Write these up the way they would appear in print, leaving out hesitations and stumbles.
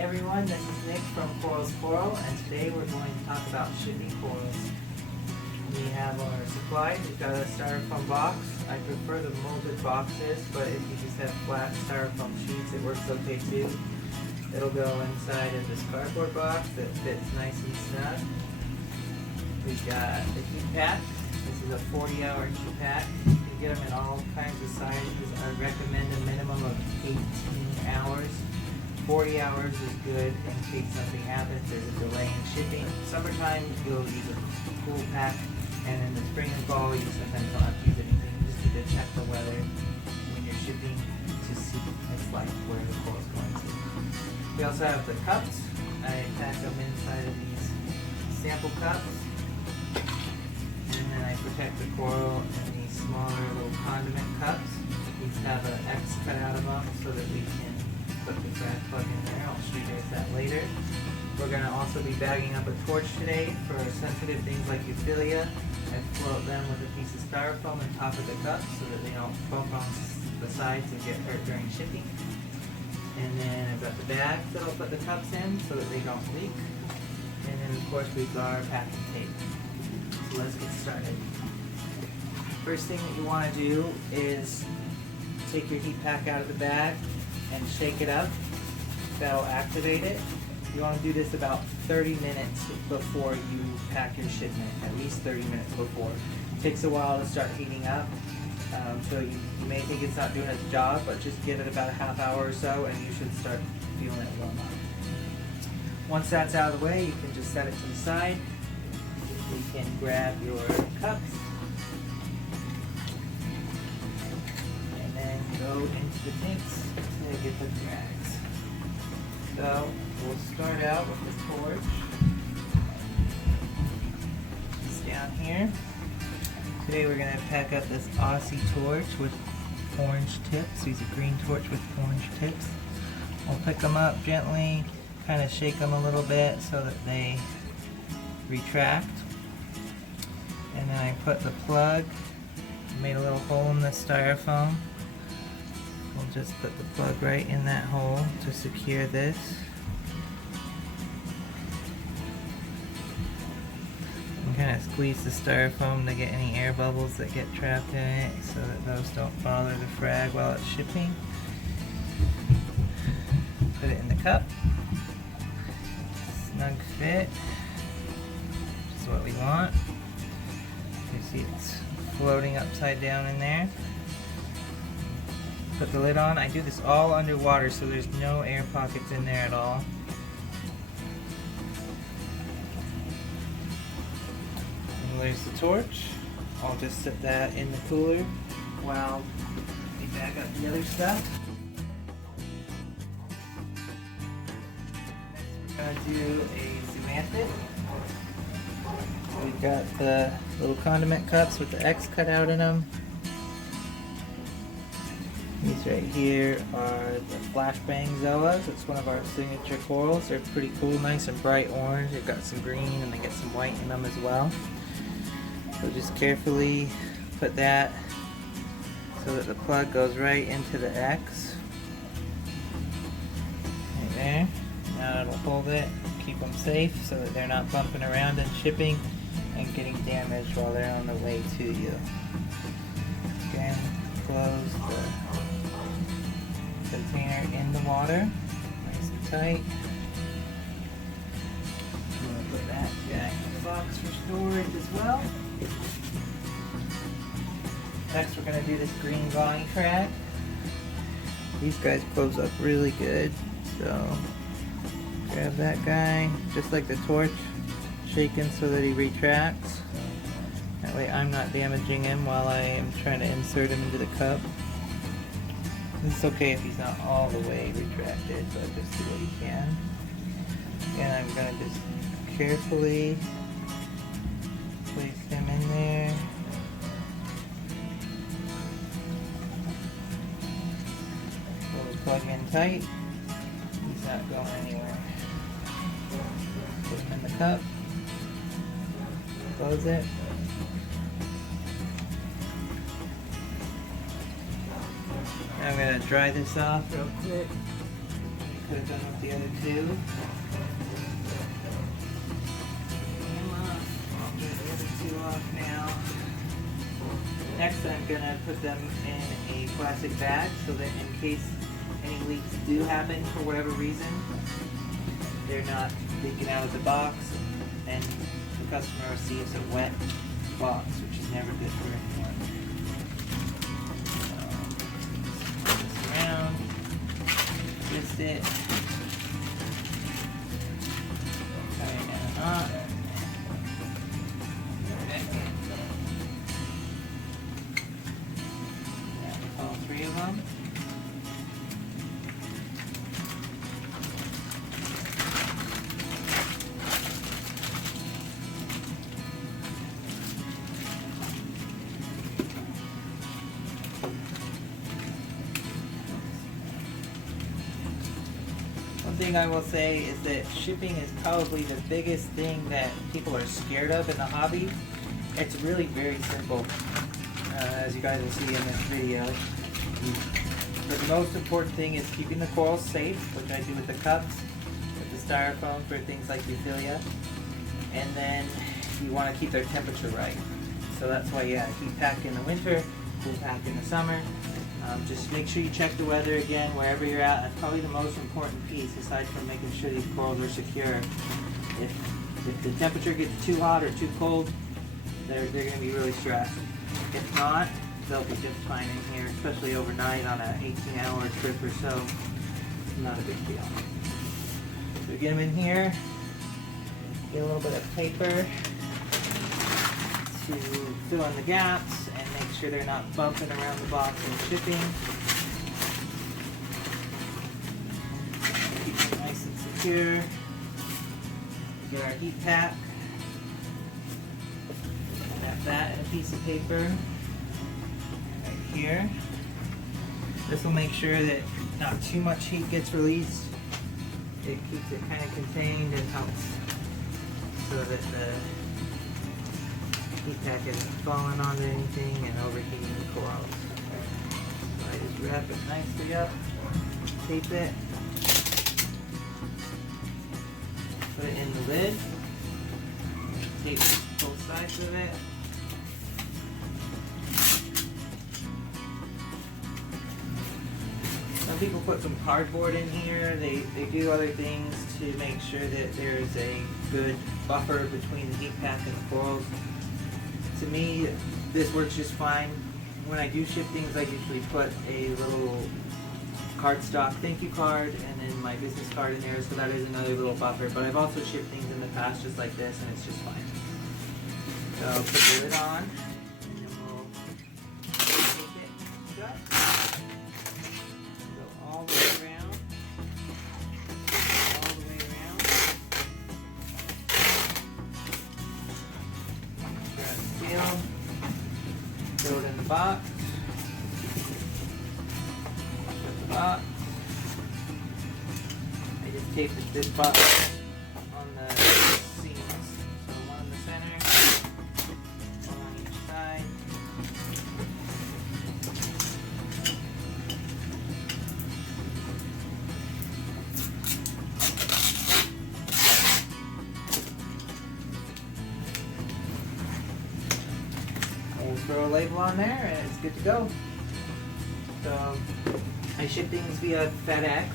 Everyone, this is Nick from Coral's Coral, and today we're going to talk about shipping corals. We have our supplies. We've got a styrofoam box. I prefer the molded boxes, but if you just have flat styrofoam sheets, it works okay too. It'll go inside of this cardboard box that fits nice and snug. We've got the heat pack. This is a 40-hour heat pack. You can get them in all kinds of sizes. I recommend a minimum of 18 hours. 40 hours is good in case something happens. There's a delay in shipping. Summertime, you'll use a cool pack, and in the spring and fall, you sometimes don't have to use anything. You just need to check the weather when you're shipping to see it's like where the coral's going to. We also have the cups. I pack them inside of these sample cups, and then I protect the coral in these smaller little condiment cups. These have an X cut out of them so that we can put the frag plug in there. I'll show you guys that later. We're going to also be bagging up a torch today for sensitive things like euphyllia. I float them with a piece of styrofoam on top of the cup so that they don't bump on the sides and get hurt during shipping. And then I've got the bags that I'll put the cups in so that they don't leak. And then of course we've got our packing tape. So let's get started. First thing that you want to do is take your heat pack out of the bag and shake it up. That'll activate it. You want to do this about 30 minutes before you pack your shipment, at least 30 minutes before. It takes a while to start heating up, so you may think it's not doing its job, but just give it about a half hour or so and you should start feeling it warm up. Once that's out of the way, you can just set it to the side. You can grab your cups and then go into the tanks to get the frags. So we'll start out with the torch. It's down here. Today we're going to pack up this Aussie torch with orange tips. These are green torch with orange tips. We'll pick them up gently, kind of shake them a little bit so that they retract. And then I put the plug, made a little hole in the styrofoam. We'll just put the plug right in that hole to secure this. And kind of squeeze the styrofoam to get any air bubbles that get trapped in it so that those don't bother the frag while it's shipping. Put it in the cup. Snug fit, which is what we want. You see it's floating upside down in there. Put the lid on. I do this all underwater so there's no air pockets in there at all. And there's the torch. I'll just set that in the cooler while we bag up the other stuff. Next we're going to do a zoanthid. We've got the little condiment cups with the X cut out in them. These right here are the flashbang zoas. It's one of our signature corals. They're pretty cool, nice and bright orange. They've got some green and they get some white in them as well. So just carefully put that so that the plug goes right into the X. Right there. Now that'll hold it, keep them safe so that they're not bumping around and shipping and getting damaged while they're on the way to you. Again, close the container in the water, nice and tight. I'm going to put that guy in the box for storage as well. Next we're going to do this green Vonnie frag. These guys close up really good, so grab that guy, just like the torch, shaken so that he retracts. That way I'm not damaging him while I am trying to insert him into the cup. It's okay if he's not all the way retracted, but just do what you can. And I'm going to just carefully place him in there. Pull the plug in tight. He's not going anywhere. Put him in the cup. Close it. I'm going to dry this off real quick. could have done with the other two. I'll get the other two off now. Next, I'm going to put them in a plastic bag so that in case any leaks do happen for whatever reason, they're not leaking out of the box and the customer receives a wet box, which is never good for anyone. So, turn this around, twist it, tighten it up. All three of them. One thing I will say is that shipping is probably the biggest thing that people are scared of in the hobby. It's really very simple, as you guys will see in this video. But the most important thing is keeping the corals safe, which I do with the cups, with the styrofoam for things like euphyllia. And then you want to keep their temperature right. So that's why, yeah, heat pack in the winter, cool pack in the summer. Just make sure you check the weather again wherever you're at. That's probably the most important piece, aside from making sure these corals are secure. If the temperature gets too hot or too cold, they're going to be really stressed. If not, they'll be just fine in here, especially overnight on an 18-hour trip or so. Not a big deal. So get them in here. Get a little bit of paper to fill in the gaps and make sure they're not bumping around the box and shipping. Keep them nice and secure. Get our heat pack. Wrap that in a piece of paper right here. This will make sure that not too much heat gets released. It keeps it kind of contained and helps so that the heat pack isn't falling onto anything and overheating the corals. So I just wrap it nicely up, tape it, put it in the lid, tape both sides of it. Some people put some cardboard in here. They do other things to make sure that there's a good buffer between the heat pack and the corals. To me, this works just fine. When I do ship things, I usually put a little cardstock thank you card and then my business card in there, so that is another little buffer. But I've also shipped things in the past just like this, and it's just fine. So put the lid on, and then we'll take it shut. Go all the way around. All the way around. Grab the seal. Throw it in the box. Shut the box. I just taped this box on the seams. So one in the center, one on each side. We'll throw a label on there and it's good to go. So I ship things via FedEx,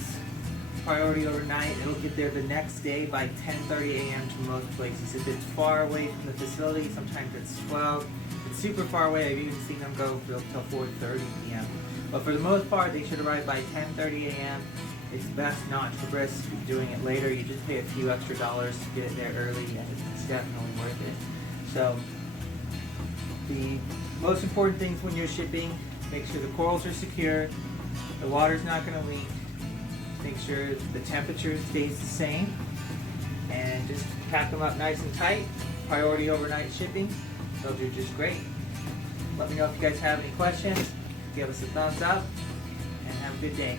priority overnight. It'll get there the next day by 10:30 a.m. to most places. If it's far away from the facility, sometimes it's 12. If it's super far away, I've even seen them go till 4:30 p.m. But for the most part, they should arrive by 10:30 a.m. It's best not to risk doing it later. You just pay a few extra dollars to get it there early, and it's definitely worth it. So the most important things when you're shipping, make sure the corals are secure, the water's not going to leak, make sure the temperature stays the same, and just pack them up nice and tight. Priority overnight shipping, they'll do just great. Let me know if you guys have any questions. Give us a thumbs up, and have a good day.